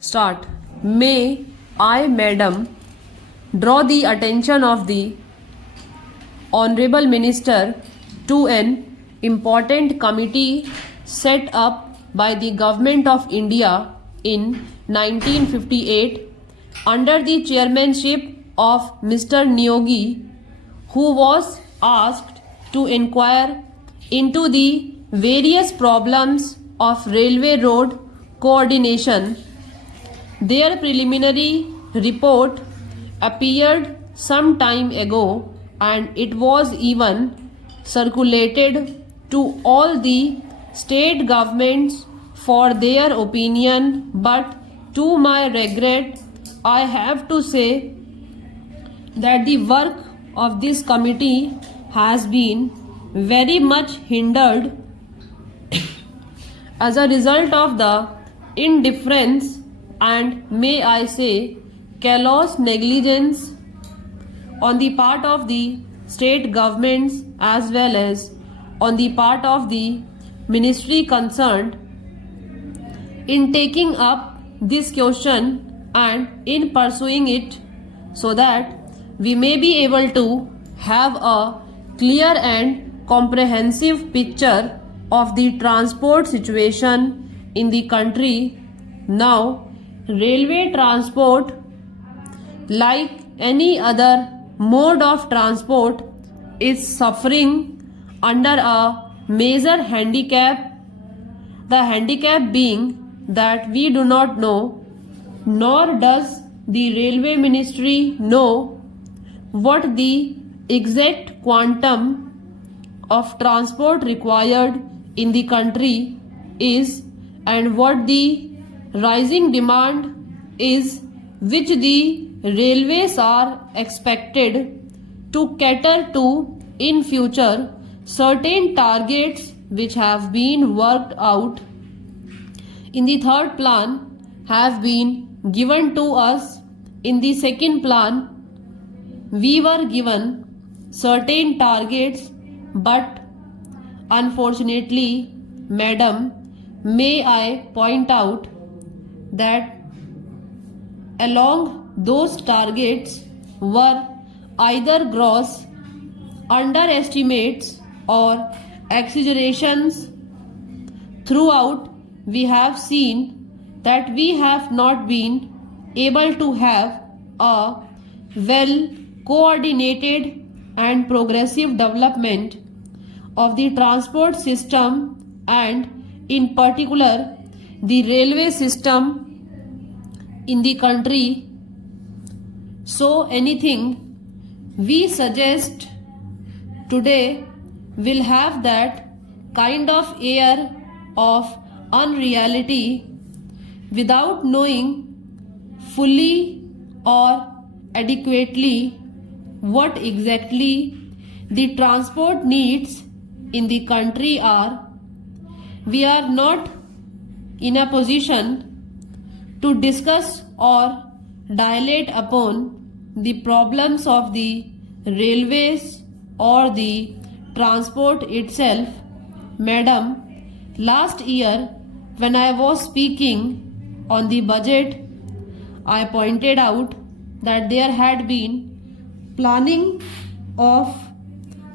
Start. May I, Madam, draw the attention of the Honorable Minister to an important committee set up by the Government of India in 1958 under the chairmanship of Mr. Niyogi, who was asked to inquire into the various problems of railway road coordination. Their preliminary report appeared some time ago and it was even circulated to all the state governments for their opinion, but to my regret, I have to say that the work of this committee has been very much hindered as a result of the indifference and, may I say, callous negligence on the part of the state governments as well as on the part of the ministry concerned in taking up this question and in pursuing it, so that we may be able to have a clear and comprehensive picture of the transport situation in the country. Now, railway transport, like any other mode of transport, is suffering under a major handicap. The handicap being that we do not know, nor does the railway ministry know, what the exact quantum of transport required in the country is and what the rising demand is, which the railways are expected to cater to in future. Certain targets which have been worked out in the third plan have been given to us. In the second plan, we were given certain targets, but unfortunately, Madam, may I point out that along those targets were either gross underestimates or exaggerations. Throughout, we have seen that we have not been able to have a well coordinated and progressive development of the transport system, and in particular the railway system in the country. So anything we suggest today will have that kind of air of unreality without knowing fully or adequately what exactly the transport needs in the country are. We are not in a position to discuss or dilate upon the problems of the railways or the transport itself. Madam, last year when I was speaking on the budget, I pointed out that there had been planning of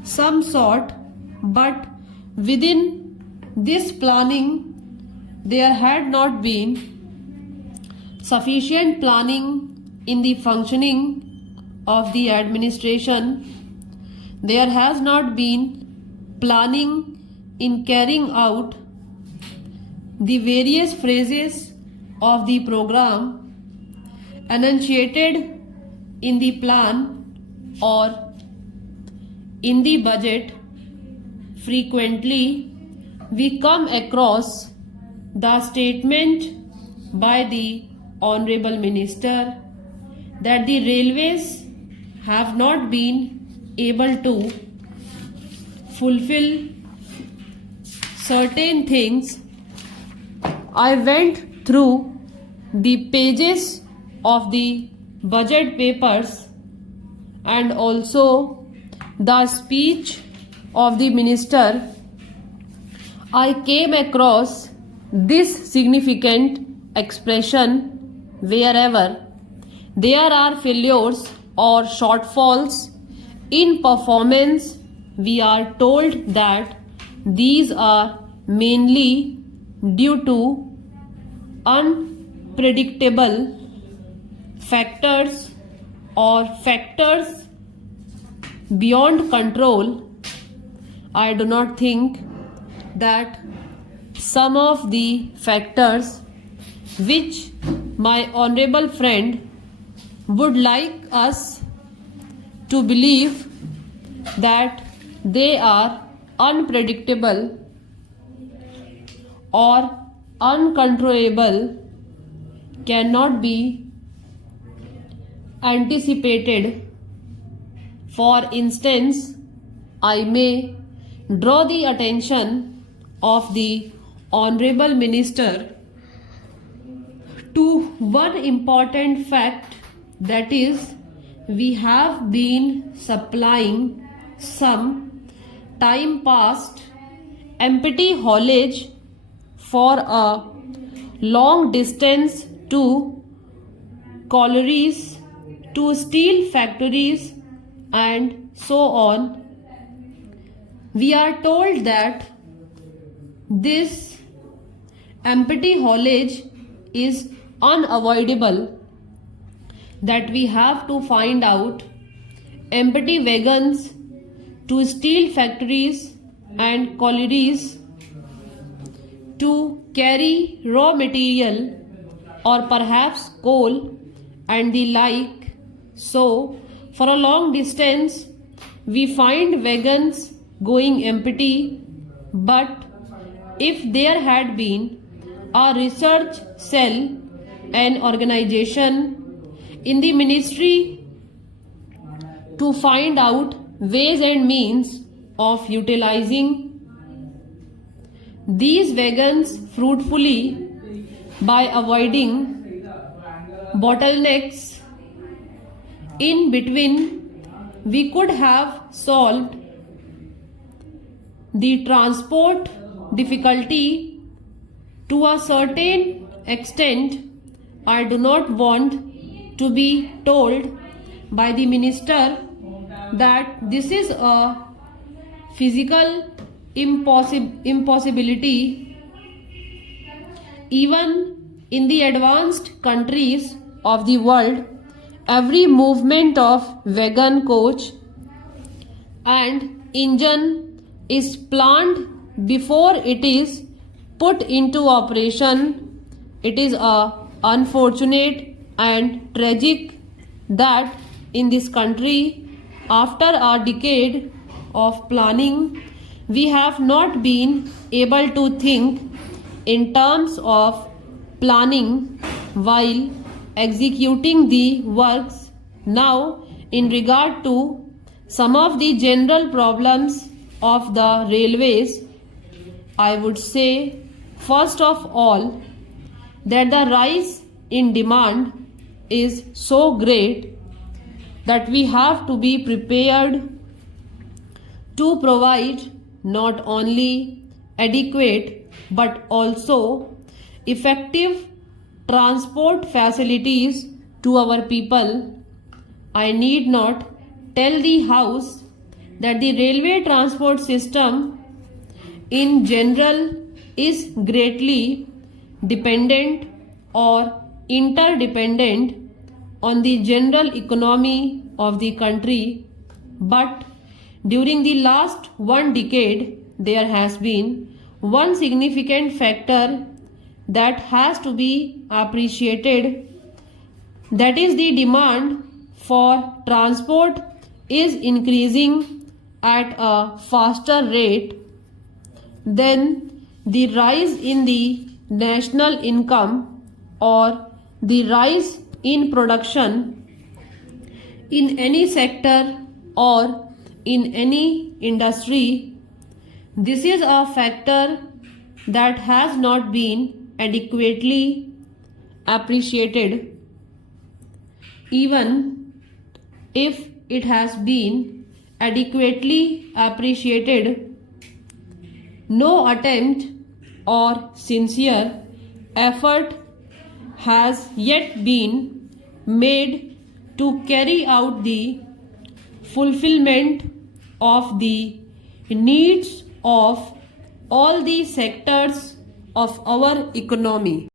some sort, but within this planning there had not been sufficient planning in the functioning of the administration. There has not been planning in carrying out the various phases of the program enunciated in the plan or in the budget. Frequently, we come across the statement by the Honorable Minister that the railways have not been able to fulfill certain things. I went through the pages of the budget papers and also the speech of the minister. I came across this significant expression wherever there are failures or shortfalls in performance, we are told that these are mainly due to unpredictable factors or factors beyond control. I do not think that some of the factors which my honorable friend would like us to believe that they are unpredictable or uncontrollable cannot be anticipated. For instance, I may draw the attention of the Honorable Minister to one important fact, that is, we have been supplying some time past empty haulage for a long distance to collieries, to steel factories, and so on. We are told that this empty haulage is unavoidable, that we have to find out empty wagons to steel factories and collieries to carry raw material or perhaps coal and the like. So, for a long distance, we find wagons going empty, but if there had been a research cell, an organization in the ministry to find out ways and means of utilizing these wagons fruitfully by avoiding bottlenecks in between, we could have solved the transport difficulty to a certain extent. I do not want to be told by the minister that this is a physical impossibility. Even in the advanced countries of the world, every movement of wagon, coach and engine is planned before it is put into operation. It is unfortunate and tragic that in this country, after a decade of planning, we have not been able to think in terms of planning while executing the works. Now, in regard to some of the general problems of the railways, I would say first of all that the rise in demand is so great that we have to be prepared to provide not only adequate but also effective transport facilities to our people. I need not tell the House that the railway transport system in general is greatly dependent or interdependent on the general economy of the country, but during the last one decade there has been one significant factor that has to be appreciated, that is the demand for transport is increasing at a faster rate than the rise in the national income or the rise in production in any sector or in any industry. This is a factor that has not been adequately appreciated. Even if it has been adequately appreciated, no attempt or sincere effort has yet been made to carry out the fulfillment of the needs of all the sectors of our economy.